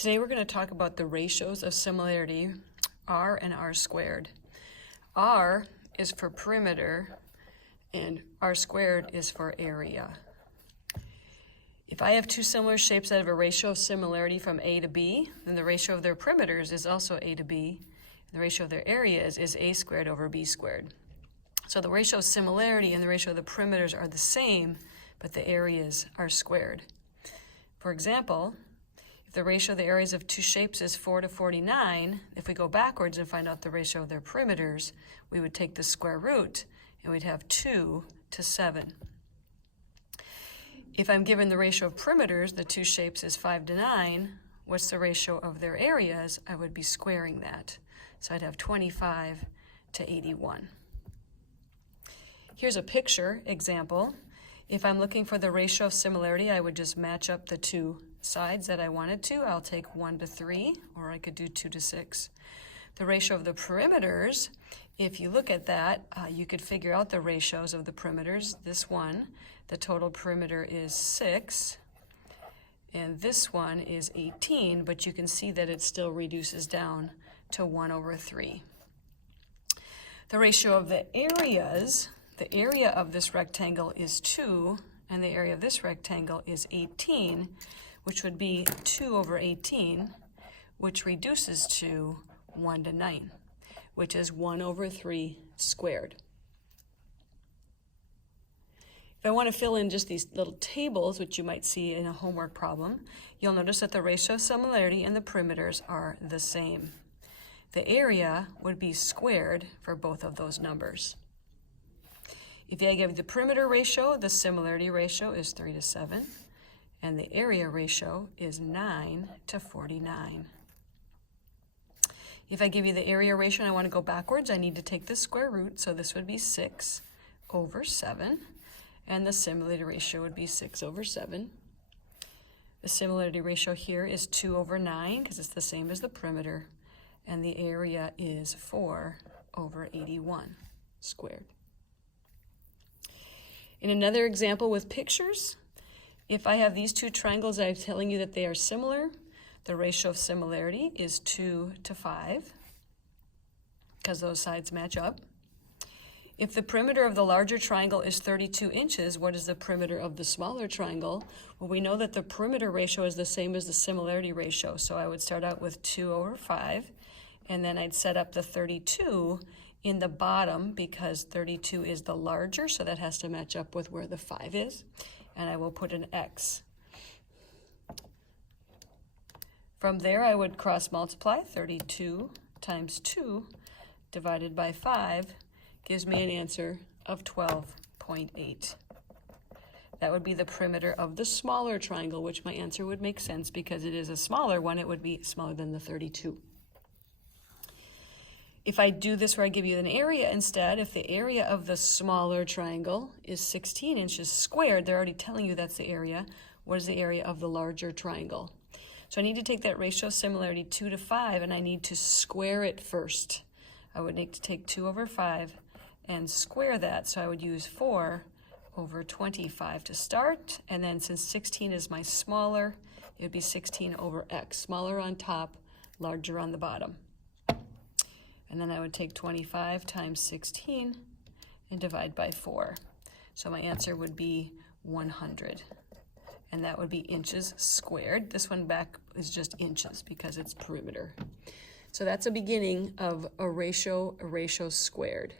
Today we're going to talk about the ratios of similarity, R and R squared. R is for perimeter and R squared is for area. If I have two similar shapes that have a ratio of similarity from A to B, then the ratio of their perimeters is also A to B. The ratio of their areas is A squared over B squared. So the ratio of similarity and the ratio of the perimeters are the same, but the areas are squared. For example, if the ratio of the areas of two shapes is 4 to 49, if we go backwards and find out the ratio of their perimeters, we would take the square root and we'd have 2 to 7. If I'm given the ratio of perimeters, the two shapes is 5 to 9, what's the ratio of their areas? I would be squaring that. So I'd have 25 to 81. Here's a picture example. If I'm looking for the ratio of similarity, I would just match up the two sides that I wanted to. I'll take 1 to 3, or I could do 2 to 6. The ratio of the perimeters, if you look at that, you could figure out the ratios of the perimeters. This one, the total perimeter is 6, and this one is 18, but you can see that it still reduces down to 1 over 3. The ratio of the areas, the area of this rectangle is 2, and the area of this rectangle is 18, which would be 2 over 18, which reduces to 1 to 9, which is 1 over 3 squared. If I want to fill in just these little tables, which you might see in a homework problem, you'll notice that the ratio of similarity and the perimeters are the same. The area would be squared for both of those numbers. If I give the perimeter ratio, the similarity ratio is 3 to 7, and the area ratio is 9 to 49. If I give you the area ratio and I want to go backwards, I need to take the square root, so this would be 6 over 7, and the similarity ratio would be 6 over 7. The similarity ratio here is 2 over 9, because it's the same as the perimeter, and the area is 4 over 81 squared. In another example with pictures, if I have these two triangles that I'm telling you that they are similar, the ratio of similarity is 2 to 5, because those sides match up. If the perimeter of the larger triangle is 32 inches, what is the perimeter of the smaller triangle? Well, we know that the perimeter ratio is the same as the similarity ratio, so I would start out with 2 over 5, and then I'd set up the 32 in the bottom because 32 is the larger, so that has to match up with where the 5 is, and I will put an X. From there, I would cross multiply. 32 times 2 divided by 5 gives me an answer of 12.8. That would be the perimeter of the smaller triangle, which my answer would make sense because it is a smaller one. It would be smaller than the 32. If I do this where I give you an area instead, if the area of the smaller triangle is 16 inches squared, they're already telling you that's the area. What is the area of the larger triangle? So I need to take that ratio of similarity 2 to 5, and I need to square it first. I would need to take 2 over 5 and square that, so I would use 4 over 25 to start, and then since 16 is my smaller, it would be 16 over x, smaller on top, larger on the bottom. And then I would take 25 times 16 and divide by 4. So my answer would be 100. And that would be inches squared. This one back is just inches because it's perimeter. So that's a beginning of a ratio squared.